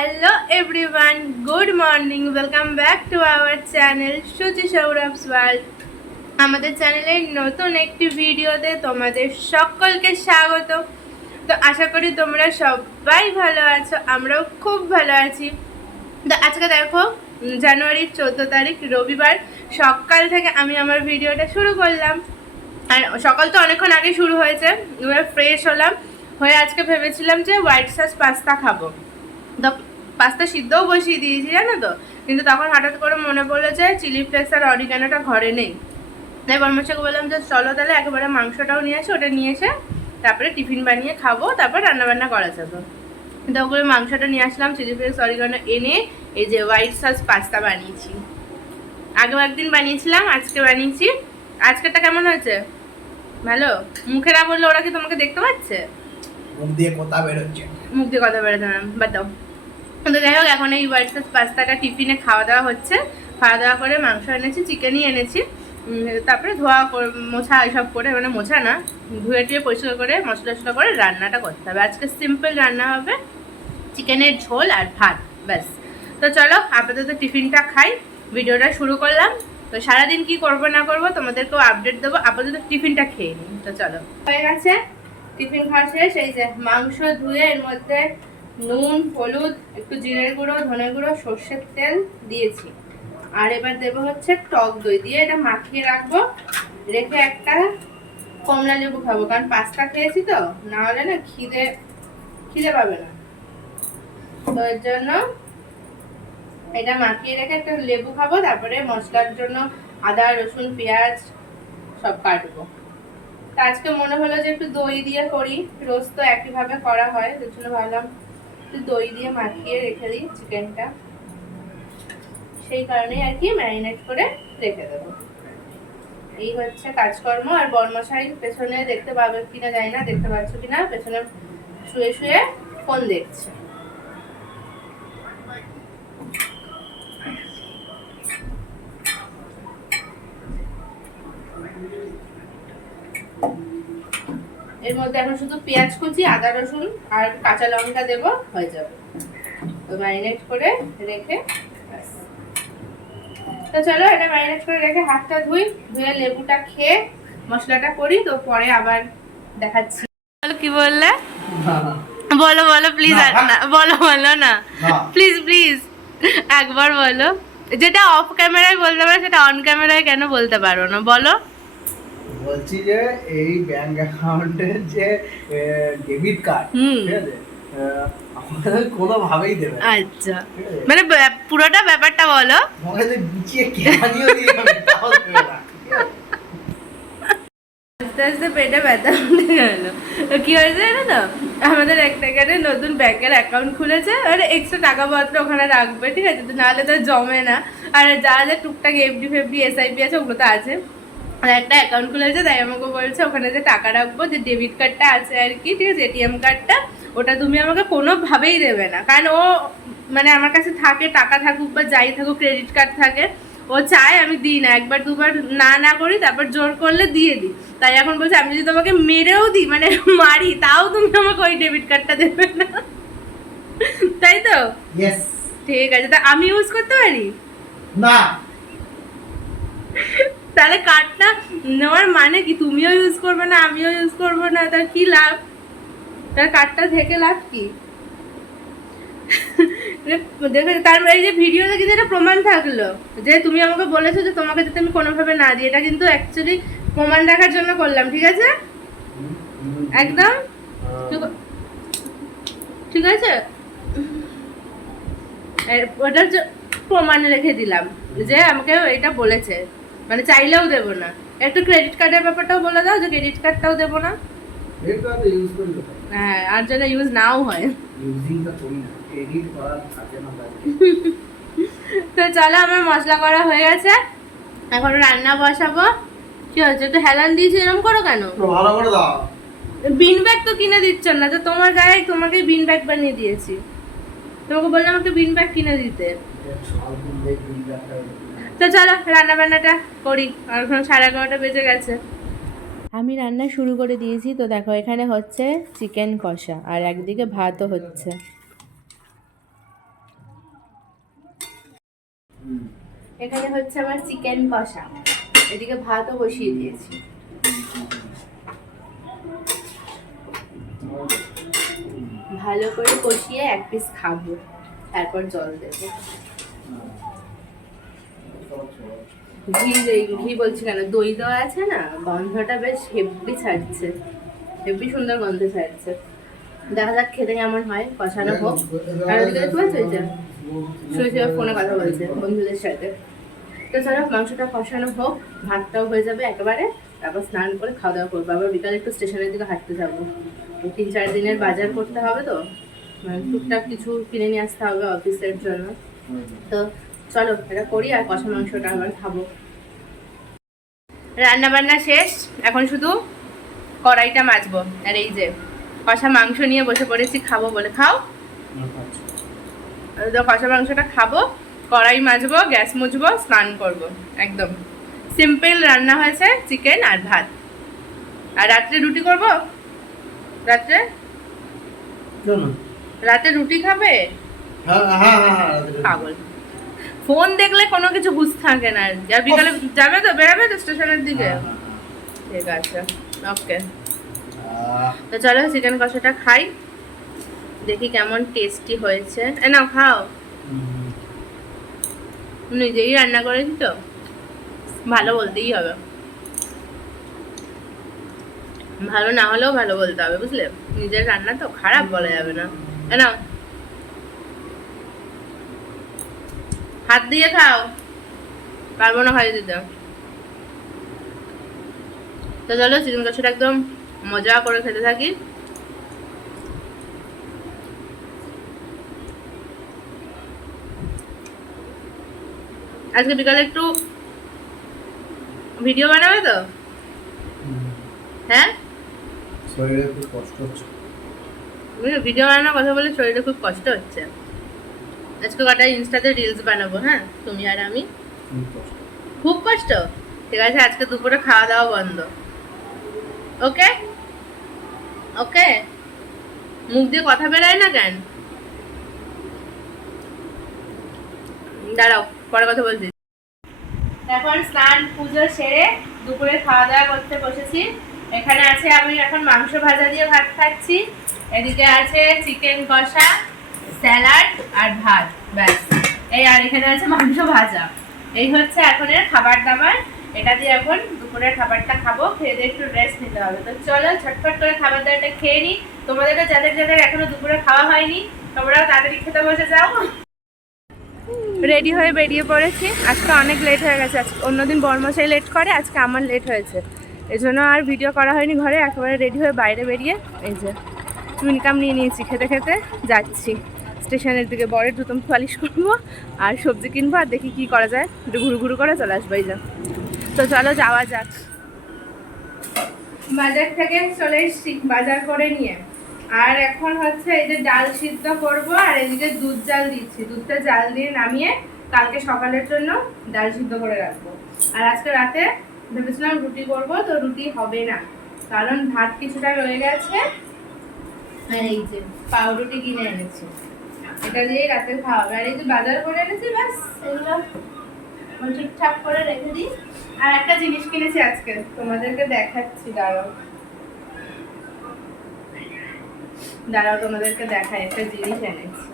Hello everyone, good morning. Welcome back to our channel Suchi Sourav's world. আমাদের চ্যানেলের নতুন একটি ভিডিওতে তোমাদের সকলকে স্বাগত। তো আশা করি তোমরা সবাই ভালো আছো, আমরাও খুব ভালো আছি। তো আজকে দেখো জানুয়ারির 14 তারিখ রবিবার সকাল থেকে আমি আমার ভিডিওটা শুরু করলাম। আর সকাল তো অনেকক্ষণ আগে শুরু হয়েছে। এবার ফ্রেশ হলাম, হয়ে আজকে ভেবেছিলাম যে হোয়াইট সস পাস্তা খাবো। তো পাস্তা সিদ্ধও বসিয়ে দিয়েছি জানো তো, কিন্তু তখন হঠাৎ করে মনে পড়লো যে চিলি ফ্লেক্স আর অরিগানোটা ঘরে নেই। তাই বর্মশাকে বললাম যে চলো তাহলে একেবারে মাংসটাও নিয়ে আসে, ওটা নিয়ে এসে তারপরে টিফিন বানিয়ে খাবো, তারপর রান্নাবান্না করা যাবে। তো ওগুলো মাংসটা নিয়ে আসলাম, চিলি ফ্লেক্স অরিগানো এনে এই যে হোয়াইট সস পাস্তা বানিয়েছি। আগেও একদিন বানিয়েছিলাম, আজকে বানিয়েছি। আজকেরটা কেমন হয়েছে? ভালো? মুখে না বললে ওরা কি তোমাকে দেখতে পাচ্ছে? মুখ দিয়ে কথা বেরোচ্ছে। মুখ দিয়ে কথা বেরোচ্ছে না, বাদ দাও। তো যাই হোক, এখন এই হোয়াইট সস পাস্তাটা টিফিনে খাওয়া দাওয়া হচ্ছে। খাওয়া দাওয়া করে মাংস এনেছি, চিকেনই এনেছি। তারপরে ধোয়া মোছা এসব করে, মানে মোছা না, ধুয়ে টুয়ে পরিষ্কার করে মশলা টশলা করে রান্নাটা করতে হবে। আজকে সিম্পল রান্না হবে, চিকেনের ঝোল আর ভাত, ব্যাস। তো চলো আপাতত টিফিনটা খাই, ভিডিওটা শুরু করলাম। তো সারাদিন কি করবো না করবো তোমাদেরকেও আপডেট দেবো, আপাতত টিফিনটা খেয়ে নিই। তো চলো, হয়ে গেছে টিফিন খাওয়া শেষ। এই যে মাংস ধুয়ে এর মধ্যে নুন, হলুদ, একটু জিরের গুঁড়ো, ধনে গুঁড়ো, সর্ষের তেল দিয়েছি। আর এবার দেবো হচ্ছে টক দই দিয়ে এটা মাখিয়ে রাখবো, রেখে একটা কমলা লেবু খাবো, কারণ পাস্তা খেয়েছি তো, না হলে না খিদে পাবে না। তো এর জন্য এটা মাখিয়ে রেখে একটা লেবু খাবো, তারপরে মশলার জন্য আদা, রসুন, পেঁয়াজ সব কাটবো। তা আজকে মনে হলো যে একটু দই দিয়ে করি, রোজ তো একইভাবে করা হয়, তার জন্য ভাবলাম একটু দই দিয়ে মাখিয়ে রেখে দিই চিকেনটা, সেই কারণেই আর কি ম্যারিনেট করে রেখে দেবো। এই হচ্ছে কাজকর্ম। আর বর্মশাই পেছনে দেখতে পাবে কিনা জানি না, দেখতে পাচ্ছ কিনা, পেছনে শুয়ে শুয়ে ফোন দেখছে। এর মধ্যে এখন শুধু পেঁয়াজ কুচি, আদা রসুন আর কাঁচা লঙ্কা দেবো, হয়ে যাবে। তো ম্যারিনেট করে রেখে, তো চলো এটা ম্যারিনেট করে রেখে হাতটা ধুয়ে লেবুটা খেয়ে মশলাটা করি, তো পরে আবার দেখাচ্ছি। কি বললে? বলো বলো প্লিজ, বলো না প্লিজ প্লিজ, একবার বলো। যেটা অফ ক্যামেরায় বলতে পারো সেটা অন ক্যামেরায় কেন বলতে পারো না, বলো। বলছি যে এই ব্যাংক অ্যাকাউন্টের যে ডেবিট কার্ড, ঠিক আছে, আমাদের কোনোভাবেই দেবে না। আচ্ছা, মানে পুরোটা ব্যাপারটা বলো। আমাকে তো গুছিয়ে কেমানিও দিয়ে হবে, তাও দেবে না। আস্তে আস্তে পেটে ব্যথা উঠে গেল। কি হয়েছে জানো তো, আমাদের একটা এখানে নতুন ব্যাংকের অ্যাকাউন্ট খুলেছে, আর এক্সট্রা টাকাপত্র ওখানে রাখবে, ঠিক আছে, তো নাহলে তো জমে না। আর যা যা টুকটাক এফডি ফেফডি এসআইপি আছে ওগুলো তো আছে। আর একটা অ্যাকাউন্ট খুলেছে, তাই আমাকে বলছে ওখানে যে টাকা রাখবো, যে ডেবিট কার্ডটা আছে আর কি, ঠিক আছে, এটিএম কার্ডটা, ওটা তুমি আমাকে কোনোভাবেই দেবে না। কারণ ও মানে আমার কাছে থাকে, টাকা থাকুক বা যাই থাকুক, ক্রেডিট কার্ড থাকে, ও চায় আমি দিই না, একবার দুবার না করি, তারপর জোর করলে দিয়ে দিই। তাই এখন বলছে আমি যদি তোমাকে মেরেও দিই, মানে মারি, তাও তুমি আমাকে ওই ডেবিট কার্ডটা দেবে না, তাই তো? ইয়েস। ঠিক আছে, তা আমি ইউজ করতে পারি না, তাহলে কার্ডটা নেওয়ার মানে কি? তুমিও ইউজ করবে না, আমিও ইউজ করবো না, তার কি লাভ? তার কার্ডটা থেকে লাভ কি? দেখো, তার এই যে ভিডিও দেখে যেটা প্রমাণ থাকলো যে তুমি আমাকে বলেছো যে তোমাকে যাতে আমি কোনোভাবে না দিই, এটা কিন্তু অ্যাকচুয়ালি প্রমাণ রাখার জন্য করলাম, ঠিক আছে, একদম ঠিক আছে। ওটার প্রমাণ রেখে দিলাম যে আমাকে এটা বলেছে, মানে চাইলেও দেবো না। একটু ক্রেডিট কার্ডের ব্যাপারটাও বলে দাও, যে ক্রেডিট কার্ডটাও দেবো না। ক্রেডিট কার্ড ইউজ করি তো, হ্যাঁ, আর যেটা ইউজ নাও হয়, ইউজিংটা করি না, ক্রেডিট করা থাকে না তাই। তো চলো, আমার মশলা করা হয়ে গেছে, এখন রান্না বসাবো। কি হচ্ছে, একটু হেলান দিয়েছি, এরকম করো কেন? ভালো করে দাও। বিন ব্যাগ তো কিনে দিচ্ছ না, তো তোমার গায়ে তোমাকে বিন ব্যাগ বানিয়ে দিয়েছি। তোমাকে বললাম আমাকে বিন ব্যাগ কিনে দিতে। তো চলো রান্না বান্নাটা করি, আর এখন 11:30 বেজে গেছে। আমি রান্না শুরু করে দিয়েছি। তো দেখো এখানে হচ্ছে চিকেন কষা, আর একদিকে ভাতও হচ্ছে। এখানে হচ্ছে আমার চিকেন কষা, এদিকে ভাতও বসিয়ে দিয়েছি। ভালো করে কষিয়ে এক পিস খাবো, তারপর জল দেবো। ঘি বলছি কেন, দই দেওয়া আছে না, গন্ধটা বেশ হেব্বি ছাড়ছে, হেব্বি সুন্দর গন্ধ ছাড়ছে। দেখা যাক খেতে কেমন হয়, কষানো হোক। আর ওদিকে দেখতে পাচ্ছ শুয়ে ফোনে কথা বলছে বন্ধুদের সাথে। তো চলো মাংসটা কষানো হোক, ভাতটাও হয়ে যাবে একেবারে, তারপর স্নান করে খাওয়া দাওয়া করবো। আবার বিকালে একটু স্টেশনের দিকে হাঁটতে যাবো, 3-4 দিনের বাজার করতে হবে, তো টুকটাক কিছু কিনে নিয়ে আসতে হবে অফিসের জন্য। তো চলো এটা করি, আর কষা মাংসটা আবার খাবো। রান্না বান্না শেষ, এখন শুধু কড়াইটা মাজবো। আর এই যে কষা মাংস নিয়ে বসে পড়েছি খাবো বলে। খাও, তো কষা মাংসটা খাবো, কড়াই মাজবো, গ্যাস মুছবো, স্নান করবো। একদম সিম্পল রান্না হয়েছে, চিকেন আর ভাত। আর রাত্রে রুটি করব। রাত্রে রাতে রুটি খাবে? পাগল, ফোন দেখলে কোনো কিছু হুঁশ থাকে না। আর বিকালে যাবে তো, বেরোবে তো স্টেশনের দিকে? ঠিক আছে, ওকে। তো চলো চিকেন কষাটা খাই, দেখি কেমন টেস্টি হয়েছে। নাও খাও, নিজেই রান্না করেছি তো ভালো বলতেই হবে, ভালো না হলেও ভালো বলতে হবে, বুঝলে? নিজের রান্না তো খারাপ বলা যাবে না। নাও হাত দিয়ে খাও, পারবো না খাইয়ে দিতে। তো চলো চিকেন কষাটা একদম মজা করে খেতে থাকি। আজকে বিকালে একটু ভিডিও বানাবে তো? হ্যাঁ, শরীরে খুব কষ্ট হচ্ছে। ভিডিও বানানোর কথা বলে শরীরে খুব কষ্ট হচ্ছে। আজকে কটা ইনস্টাতে রিলস বানাবো, হ্যাঁ, তুমি আর আমি। খুব কষ্ট? ঠিক আছে, আজকে দুপুরে খাওয়া দাওয়া বন্ধ। ওকে ওকে, মুখ দিয়ে কথা বেরোয় না কেন? দাঁড়াও, পরে কথা বলছি। এখন স্নান পুজো সেরে দুপুরে খাওয়া দাওয়া করতে বসেছি। এখানে আছে, আমি এখন মাংস ভাজা দিয়ে ভাত খাচ্ছি, এদিকে আছে চিকেন কষা, স্যালাড আর ভাত, ব্যাস। এই আর এখানে আছে মাংস ভাজা। এই হচ্ছে এখনের খাবার দাবার, এটা দিয়ে এখন দুপুরের খাবারটা খাবো, খেয়ে দিয়ে একটু রেস্ট নিতে হবে। তো চলো ঝটফট করে খাবার দাবারটা খেয়ে নিই। তোমাদেরও যাদের যাদের এখনো দুপুরে খাওয়া হয়নি, তোমরাও তাড়াতাড়ি খেতে বসে যাও। রেডি হয়ে বেরিয়ে পড়েছি। আজকে অনেক লেট হয়ে গেছে, আজকে অন্যদিন বরমশাই লেট করে, আজকে আমার লেট হয়েছে, এই জন্য আর ভিডিও করা হয়নি ঘরে। একেবারে রেডি হয়ে বাইরে বেরিয়ে এই যে চুইনকাম নিয়ে নিয়েছি, খেতে খেতে যাচ্ছি স্টেশনের দিকে। বরের জুতো পালিশ করবো আর সবজি কিনবো, আর দেখি কি করা যায়, একটু ঘুরু ঘুরু করে চলে আসবো। এই যে, তো চলো যাওয়া যাক। বাজার থেকে চলে এসছি বাজার করে নিয়ে। আর এখন হচ্ছে এই যে ডাল সিদ্ধ করব, আর এদিকে দুধ জাল দিচ্ছি। দুধটা জাল দিয়ে নামিয়ে কালকে সকালের জন্য ডাল সিদ্ধ করে রাখবো। আর আজকে রাতে ভেবেছিলাম রুটি করব, তো রুটি হবে না, কারণ ভাত কিছুটা রয়ে গেছে। আর এই যে পাউরুটি কিনে এনেছি, এটা দিয়েই রাতে খাওয়া হবে। আর এই যে বাজার করে এনেছি, ব্যাস এগুলো ঠিকঠাক করে রেখে দিই। আর একটা জিনিস কিনেছি আজকে, তোমাদেরকে দেখাচ্ছি, দাঁড়াও দাঁড়াও তোমাদেরকে দেখাই। একটা জিনিস এনেছি,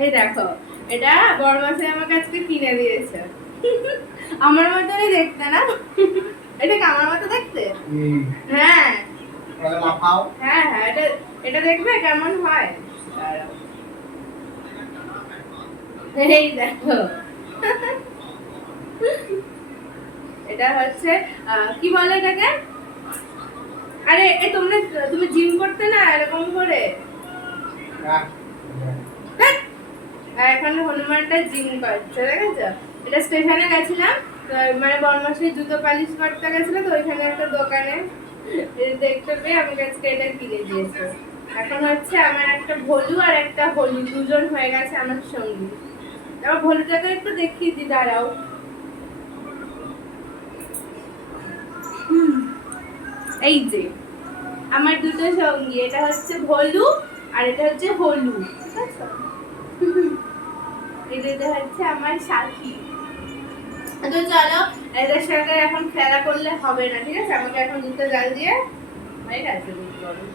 এই দেখো, এটা বড়মাসে আমাকে আজকে কিনে দিয়েছে। আমার মতনই দেখতে না? এটা কি আমার মতো দেখতে? হ্যাঁ হ্যাঁ হ্যাঁ, এটা এটা দেখবে কেমন হয়, দাঁড়াও। এই দেখো, এটা হচ্ছে কি বলে এটাকে, আরে এই তুমি জিম করতে না এরকম করে, এখন হনুমানটা জিম করছে, দেখেছো? এটা স্টেশনে গেছিলাম, মানে বনমাসের জুতো পালিশ করতে গেছিল, তো ওইখানে একটা দোকানে দেখতে পেয়ে আমাকে আজকে এটা কিনে দিয়েছে। এখন হচ্ছে আমার একটা ভলু আর একটা হলু, দুজন হয়ে গেছে আমার সঙ্গী। এবার ভলুটাকে একটু দেখিয়ে দিই, দাঁড়াও। এই যে আমার দুটো সঙ্গী, এটা হচ্ছে ভলু আর এটা হচ্ছে হলু, ঠিক আছে? এটা হচ্ছে আমার সাথী। তো চলো এদের সঙ্গে এখন খেলা করলে হবে না, ঠিক আছে? আমাকে এখন দুধটা জাল দিয়ে হয়ে গেছে দুধ গরম।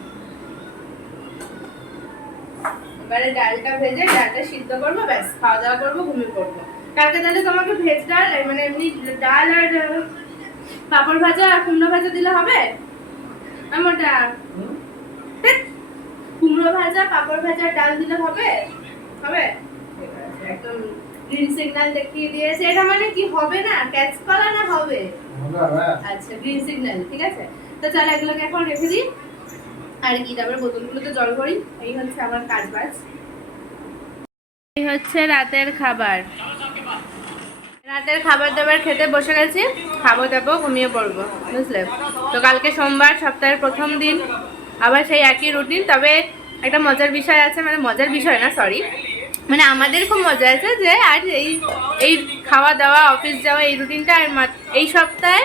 এবারে ডালটা ভেজে ডালটা সিদ্ধ করবো, ব্যাস খাওয়া দাওয়া করবো, ঘুমিয়ে পড়বো। কালকে তাহলে তোমাকে ভেজ ডাল মানে এমনি ডাল আর পাঁপড় ভাজা আর কুমড়ো ভাজা দিলে হবে? আমারটা কুমড়ো ভাজা পাঁপড় ভাজা ডাল দিলে হবে? হবে? একদম গ্রিন সিগন্যাল দেখিয়ে দিয়েছে। এটা মানে কি হবে না? ক্যাচ করা না হবে? আচ্ছা গ্রিন সিগন্যাল, ঠিক আছে। তো চলো এগুলোকে এখন রেখে দিই। আর কি তারপরে বোতলগুলোতে জল ভরি। এই হচ্ছে আমার কাজ বাজ। এই হচ্ছে রাতের খাবার। রাতের খাবার দাবার খেতে বসে গেছি, খাবো দাবো, ঘুমিয়ে পড়বো, বুঝলে? তো কালকে সোমবার, সপ্তাহের প্রথম দিন, আবার সেই একই রুটিন। তবে একটা মজার বিষয় আছে, মানে মজার বিষয় না, সরি, মানে আমাদের খুব মজা আছে যে আর এই খাওয়া দাওয়া অফিস যাওয়া এই রুটিনটা আর এই সপ্তাহে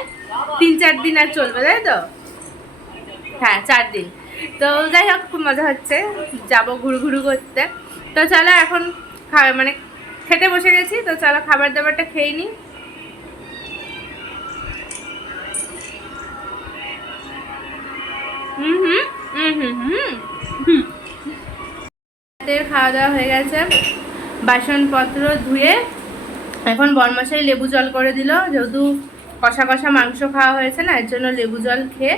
3-4 দিন আর চলবে, তাই তো? হ্যাঁ 4 দিন। তো যাই হোক খুব মজা হচ্ছে, যাবো ঘুরু ঘুরু করতে। তো চলো এখন মানে খেতে বসে গেছি, তো চলো খাবার দাবারটা খেয়ে নিই। রাতের খাওয়া দাওয়া হয়ে গেছে, বাসনপত্র ধুয়ে এখন বরমশাই লেবু জল করে দিল, যেহেতু কষা কষা মাংস খাওয়া হয়েছে না, এর জন্য লেবু জল খেয়ে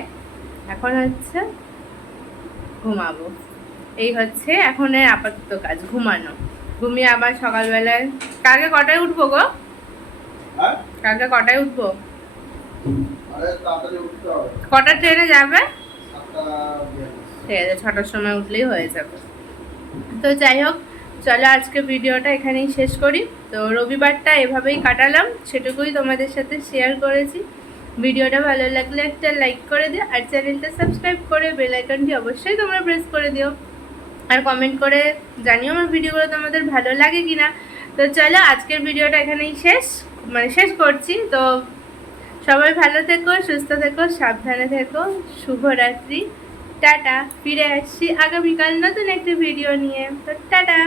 এখন হচ্ছে ঘুমাবো। এই হচ্ছে এখনের আপাতত কাজ, ঘুমানো। ঘুমিয়ে আবার সকালবেলায় কালকে কটায় উঠবো গো? কালকে কটায় উঠবো? কটা ট্রেনে যাবে? ঠিক আছে, 6টার সময় উঠলেই হয়ে যাবে। তো যাই হোক চলো আজকে ভিডিওটা এখানেই শেষ করি। তো রবিবারটা এভাবেই কাটালাম, সেটুকুই তোমাদের সাথে শেয়ার করেছি। ভিডিওটা ভালো লাগলে একটা লাইক করে দিও, আর চ্যানেলটা সাবস্ক্রাইব করে বেল আইকনটি অবশ্যই তোমরা প্রেস করে দিও, আর কমেন্ট করে জানিও আমার ভিডিওগুলো তোমাদের ভালো লাগে কিনা। তো চলো আজকের ভিডিওটা এখানেই শেষ করছি। তো সবাই ভালো থেকো, সুস্থ থেকো, সাবধানে থেকো, শুভরাত্রি, টাটা। ফিরে আসছি আগামীকাল নতুন একটা ভিডিও নিয়ে। তো টাটা।